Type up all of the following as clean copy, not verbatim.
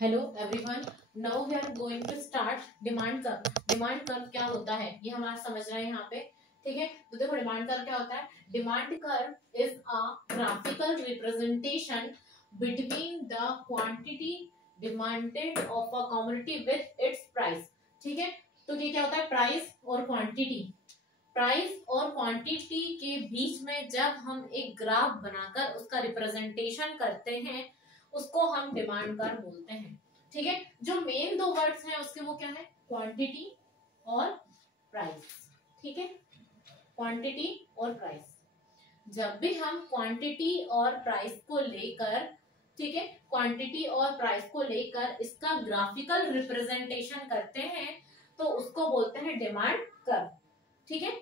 Hello everyone, now we are going to start demand curve. Demand curve क्या होता है ये हमारा समझ रहे हैं यहाँ पे। ठीक है, तो देखो डिमांड कर्व क्या होता है। Demand curve is a graphical representation between the quantity demanded of a commodity with its price. ठीक है, तो ये क्या होता है, प्राइस और क्वांटिटी। प्राइस और क्वांटिटी के बीच में जब हम एक ग्राफ बनाकर उसका रिप्रेजेंटेशन करते हैं उसको हम डिमांड कर्व बोलते हैं। ठीक है, जो मेन दो वर्ड्स हैं उसके वो क्या है, क्वांटिटी और प्राइस। ठीक है, क्वांटिटी और प्राइस। जब भी हम क्वांटिटी और प्राइस को लेकर, ठीक है, क्वांटिटी और प्राइस को लेकर इसका ग्राफिकल रिप्रेजेंटेशन करते हैं तो उसको बोलते हैं डिमांड कर्व। ठीक है,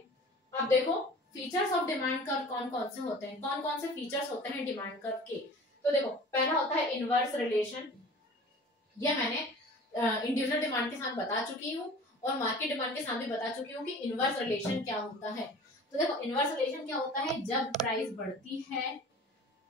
अब देखो फीचर्स ऑफ डिमांड कर्व कौन कौन से होते हैं, कौन कौन से फीचर्स होते हैं डिमांड कर्व के। तो देखो पहला होता है इनवर्स रिलेशन। ये मैंने इंडिविजुअल डिमांड के साथ बता चुकी हूँ और मार्केट डिमांड के साथ भी बता चुकी हूँ कि इनवर्स रिलेशन क्या होता है। तो देखो इनवर्स रिलेशन क्या होता है, जब प्राइस बढ़ती है,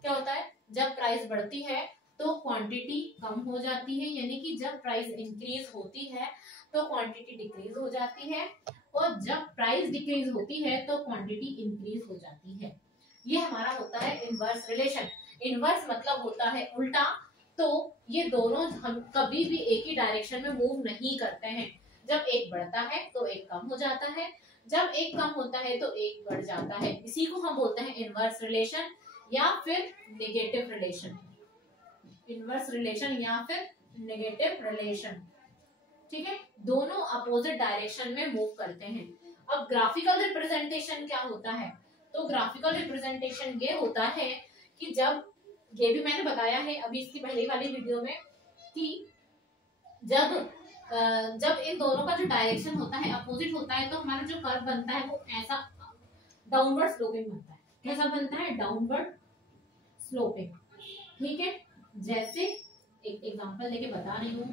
क्या होता है, जब प्राइस बढ़ती है तो क्वांटिटी कम हो जाती है, यानी कि जब प्राइस इंक्रीज होती है तो क्वांटिटी डिक्रीज हो जाती है, और जब प्राइस डिक्रीज होती है तो क्वांटिटी इंक्रीज हो जाती है। ये हमारा होता है इनवर्स रिलेशन। इनवर्स मतलब होता है उल्टा। तो ये दोनों हम कभी भी एक ही डायरेक्शन में मूव नहीं करते हैं। जब एक बढ़ता है तो एक कम हो जाता है, जब एक कम होता है तो एक बढ़ जाता है। इसी को हम बोलते हैं इनवर्स रिलेशन या फिर नेगेटिव रिलेशन। इनवर्स रिलेशन या फिर नेगेटिव रिलेशन। ठीक है, दोनों अपोजिट डायरेक्शन में मूव करते हैं। अब ग्राफिकल रिप्रेजेंटेशन क्या होता है, तो ग्राफिकल रिप्रेजेंटेशन ये होता है कि जब, ये भी मैंने बताया है अभी इसकी पहले वाली वीडियो में, कि जब जब इन दोनों का जो डायरेक्शन होता है अपोजिट होता है तो हमारा जो कर्व बनता है वो ऐसा डाउनवर्ड स्लोपिंग बनता है। कैसा बनता है, डाउनवर्ड स्लोपिंग। ठीक है, जैसे एक एग्जांपल लेके बता रही हूँ,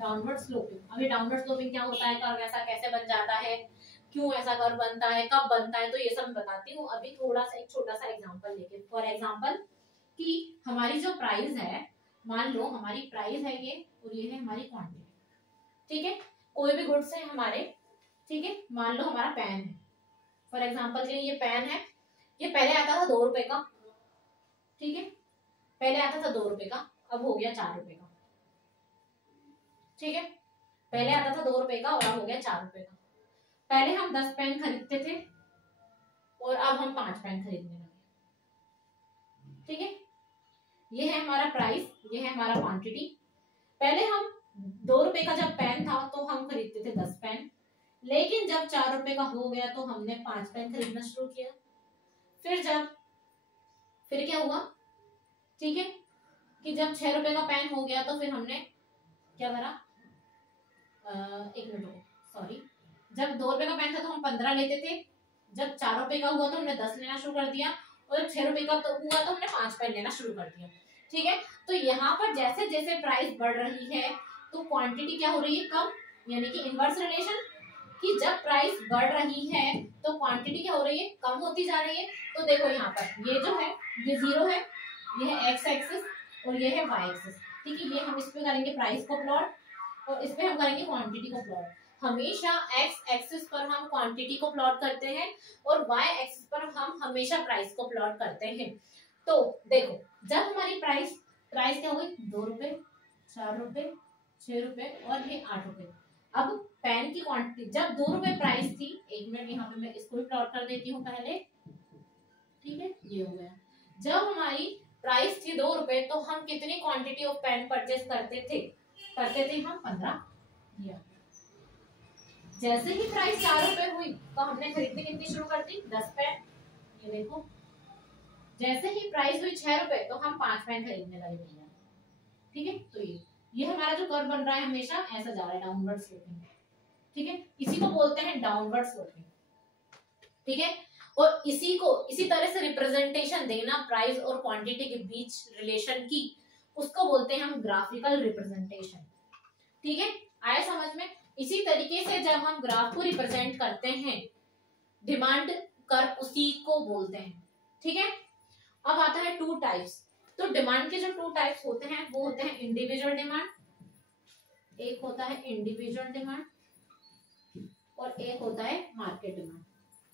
डाउनवर्ड स्लोपिंग। अभी डाउनवर्ड स्लोपिंग क्या होता है, कर्व ऐसा कैसे बन जाता है, क्यों ऐसा कर्व बनता है, कब बनता है, तो ये सब बताती हूँ। अभी थोड़ा सा एक छोटा सा एग्जांपल लेके, फॉर एग्जांपल कि हमारी जो प्राइस है, मान लो हमारी प्राइस है ये और ये है हमारी क्वांटिटी। ठीक है, कोई भी गुड्स है हमारे, ठीक है, मान लो हमारा पेन है, फॉर एग्जांपल के लिए ये पेन है, ये पहले आता था 2 रुपए का। ठीक है, पहले आता था 2 रुपए का, अब हो गया 4 रुपए का। ठीक है, पहले आता था 2 रुपए का और अब हो गया 4 रुपए का। पहले हम 10 पेन खरीदते थे और अब हम 5 पेन खरीदने लगे। ठीक है, ये है हमारा प्राइस, ये है हमारा क्वांटिटी। पहले हम 2 रुपए का जब पेन था तो हम खरीदते थे 10 पेन, लेकिन जब 4 रुपए का हो गया तो हमने 5 पेन खरीदना शुरू किया। फिर क्या हुआ, ठीक है, कि जब 6 रुपए का पेन हो गया तो फिर हमने क्या करा, एक मिनट सॉरी, जब 2 रुपए का पेन था तो हम 15 लेते थे, जब 4 रुपए का हुआ तो हमने 10 लेना शुरू कर दिया, और जब 6 रुपए का तो हुआ तो हमने 5 पेन लेना शुरू कर दिया। ठीक है, तो यहाँ पर जैसे जैसे प्राइस बढ़ रही है तो क्वांटिटी क्या हो रही है, कम, यानी कि इनवर्स रिलेशन, कि जब प्राइस बढ़ रही है तो क्वांटिटी क्या हो रही है, कम होती जा रही है। तो देखो यहाँ पर ये जो है ये 0 है, ये है एक्स एक्सिस और ये है वाई एक्सिस। ठीक है, ये हम इस पे करेंगे प्राइस को प्लॉट और इस पे हम करेंगे क्वांटिटी को प्लॉट। हमेशा एक्स एक्सिस पर हम क्वांटिटी को प्लॉट करते हैं और वाई एक्सिस पर हम हमेशा प्राइस को प्लॉट करते हैं। तो देखो जब हमारी प्राइस क्या हुई, 2 रुपए, 4 रुपए, 6 रुपए और ये 8 रुपए। अब पेन की क्वांटिटी जब 2 रुपए प्राइस थी, एक मिनट यहाँ पे मैं इसको भी प्लॉट कर देती हूँ पहले। ठीक है, ये हो गया। जब हमारी प्राइस थी 2 रुपए तो हम कितनी क्वांटिटी ऑफ पेन परचेस करते थे हम 15। जैसे ही प्राइस 4 रुपए हुई तो हमने खरीदनी कितनी शुरू कर दी, 10 पेन। ये देखो जैसे ही प्राइस हुई 6 रुपए तो हम 5 पेन खरीदने लगे भैया। ठीक है, तो ये हमारा जो कर्व बन रहा है हमेशा ऐसा जा रहा है, डाउनवर्ड स्लोपिंग। ठीक है, इसी को बोलते हैं डाउनवर्ड स्लोपिंग। ठीक है, और इसी तरह से रिप्रेजेंटेशन देना प्राइस और क्वांटिटी के बीच रिलेशन की, उसको बोलते हैं हम ग्राफिकल रिप्रेजेंटेशन। ठीक है, आया समझ में। इसी तरीके से जब हम ग्राफ को रिप्रेजेंट करते हैं, डिमांड कर्व उसी को बोलते हैं। ठीक है, अब आता है 2 टाइप्स। तो डिमांड के जो टू टाइप्स होते हैं वो होते हैं इंडिविजुअल डिमांड, एक होता है इंडिविजुअल डिमांड और एक होता है मार्केट डिमांड।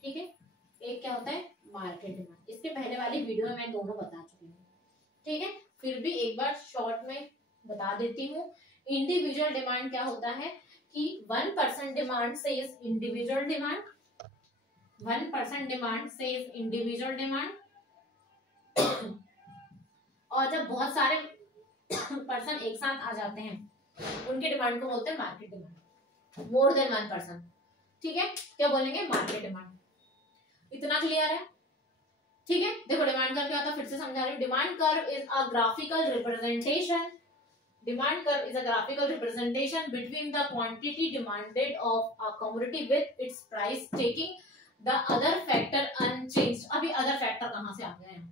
ठीक है, एक क्या होता है मार्केट डिमांड। इसके पहले वाली वीडियो में मैं दोनों बता चुकी हूँ। ठीक है, फिर भी एक बार शॉर्ट में बता देती हूँ। इंडिविजुअल डिमांड क्या होता है कि 1% डिमांड से इज इंडिविजुअल डिमांड, 1% डिमांड से इज इंडिविजुअल डिमांड। और जब बहुत सारे पर्सन एक साथ आ जाते हैं उनके डिमांड को बोलते हैं मार्केट डिमांड, मोर देन 1%। ठीक है, क्या बोलेंगे मार्केट डिमांड। इतना क्लियर है? ठीक है, देखो डिमांड कर्व क्या होता है, फिर से समझा रही हूँ। Demand curve is a graphical representation, demand curve is a graphical representation between the quantity demanded of a commodity with its price taking the other factor unchanged. अभी अदर फैक्टर कहां से आ गया है,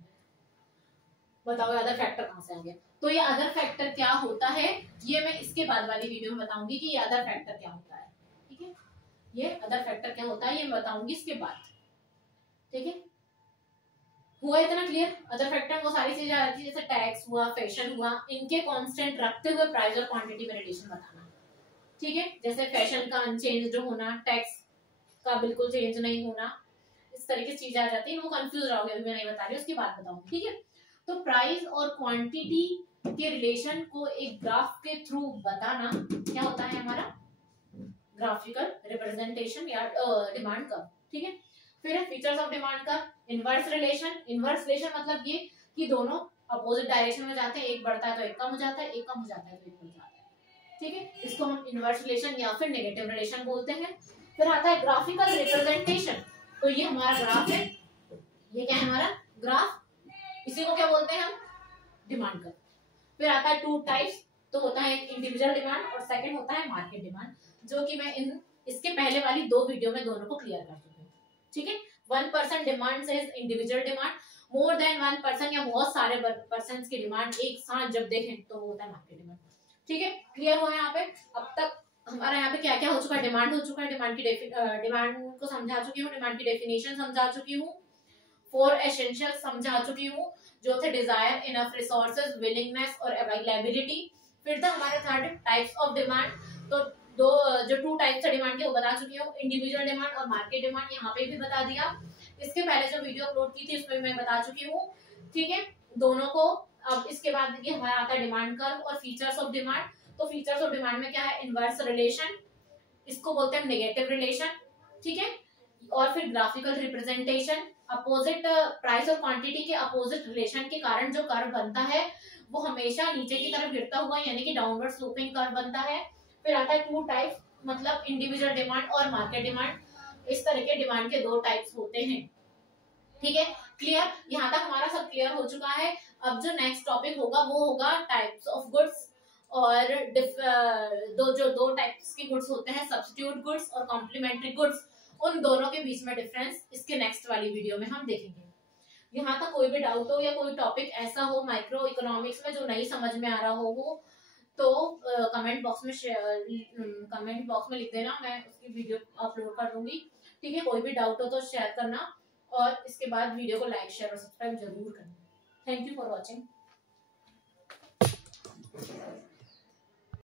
बताओ अदर फैक्टर कहां से आ गया? तो ये अदर फैक्टर क्या होता है ये मैं इसके बाद वाली वीडियो में बताऊंगी कि ये अदर फैक्टर क्या होता है। ठीक है, ये अदर फैक्टर क्या होता है ये मैं बताऊंगी इसके बाद। ठीक है, हुआ इतना क्लियर? अदर फैक्टर वो सारी चीजें आ जाती है, जैसे टैक्स हुआ, फैशन हुआ, इनके कांस्टेंट रखते हुए प्राइस और क्वांटिटी में रिलेशन बताना। ठीक है, जैसे फैशन का अनचेंज जो होना, टैक्स का बिल्कुल चेंज नहीं होना, इस तरीके से चीजें आ जाती है। वो कंफ्यूज रहोगे, अभी मैं नहीं बता रही, उसकी बात बताऊंगी। ठीक है, तो प्राइस और क्वांटिटी के रिलेशन को एक ग्राफ के थ्रू बताना क्या होता है हमारा ग्राफिकल रिप्रेजेंटेशन या डिमांड कर्व। ठीक है, फिर है features of demand curve. Inverse relation, inverse relation मतलब ये कि दोनों अपोजिट डायरेक्शन में जाते हैं, एक बढ़ता है तो एक कम हो जाता है, एक कम हो जाता है तो एक बढ़ जाता है। ठीक है, इसको हम इनवर्स रिलेशन या फिर नेगेटिव रिलेशन बोलते हैं। फिर आता है ग्राफिकल रिप्रेजेंटेशन, तो ये हमारा ग्राफ है, ये क्या है हमारा ग्राफ, इसी को क्या बोलते हैं हम डिमांड कर्व। फिर आता है टू टाइप्स, तो होता है एक इंडिविजुअल डिमांड और सेकंड होता है मार्केट डिमांड, जो कि मैं इसके पहले वाली दो वीडियो में दोनों को क्लियर कर चुकी हूँ। ठीक है, 1% डिमांड से इंडिविजुअल डिमांड, मोर देन 1% या बहुत सारे पर्सन की डिमांड एक साथ जब देखें तो वो होता है मार्केट डिमांड। ठीक है, क्लियर हुआ यहाँ पे? अब तक हमारा यहाँ पे क्या क्या हो चुका है, डिमांड हो चुका है, डिमांड की डिमांड को समझा चुकी हूँ, डिमांड की डेफिनेशन समझा चुकी हूँ, 4 एसेंशियल समझा चुकी हूँ जो थे डिजायर, इनफ रिसोर्सेज, विलिंगनेस और अवेलेबिलिटी। फिर था हमारे थर्ड टाइप्स ऑफ डिमांड, तो दो जो टू टाइप्स ऑफ डिमांड के वो बता चुकी हूँ, इंडिविजुअल डिमांड और मार्केट डिमांड, यहाँ पे भी बता दिया। इसके पहले जो वीडियो अपलोड की थी उसमें मैं बता चुकी हूँ। ठीक है, दोनों को। अब इसके बाद ये हमारा आता है डिमांड कर्व और फीचर्स ऑफ डिमांड। तो फीचर्स ऑफ डिमांड में क्या है, इनवर्स रिलेशन, इसको बोलते हैं नेगेटिव रिलेशन। ठीक है, और फिर ग्राफिकल रिप्रेजेंटेशन, अपोजिट प्राइस और क्वांटिटी के अपोजिट रिलेशन के कारण जो कर्व बनता है वो हमेशा नीचे की तरफ गिरता हुआ यानी कि डाउनवर्ड स्लोपिंग कर्व बनता है। फिर आता है टू टाइप्स, मतलब इंडिविजुअल डिमांड और मार्केट डिमांड, इस तरह के डिमांड के दो टाइप्स होते हैं। ठीक है, क्लियर? यहाँ तक हमारा सब क्लियर हो चुका है। अब जो नेक्स्ट टॉपिक होगा वो होगा टाइप्स ऑफ गुड्स, और दो टाइप्स के गुड्स होते हैं, सब्स्टिट्यूट गुड्स और कॉम्प्लीमेंट्री गुड्स, उन दोनों के बीच में डिफरेंस इसके नेक्स्ट वाली वीडियो में हम देखेंगे। यहाँ तक कोई भी डाउट हो या कोई टॉपिक ऐसा हो माइक्रो इकोनॉमिक्स में जो नहीं समझ में आ रहा हो तो कमेंट बॉक्स में लिख देना, मैं उसकी वीडियो अपलोड कर दूंगी। ठीक है, कोई भी डाउट हो तो शेयर करना, और इसके बाद वीडियो को लाइक शेयर और सब्सक्राइब जरूर करना। Thank you for watching.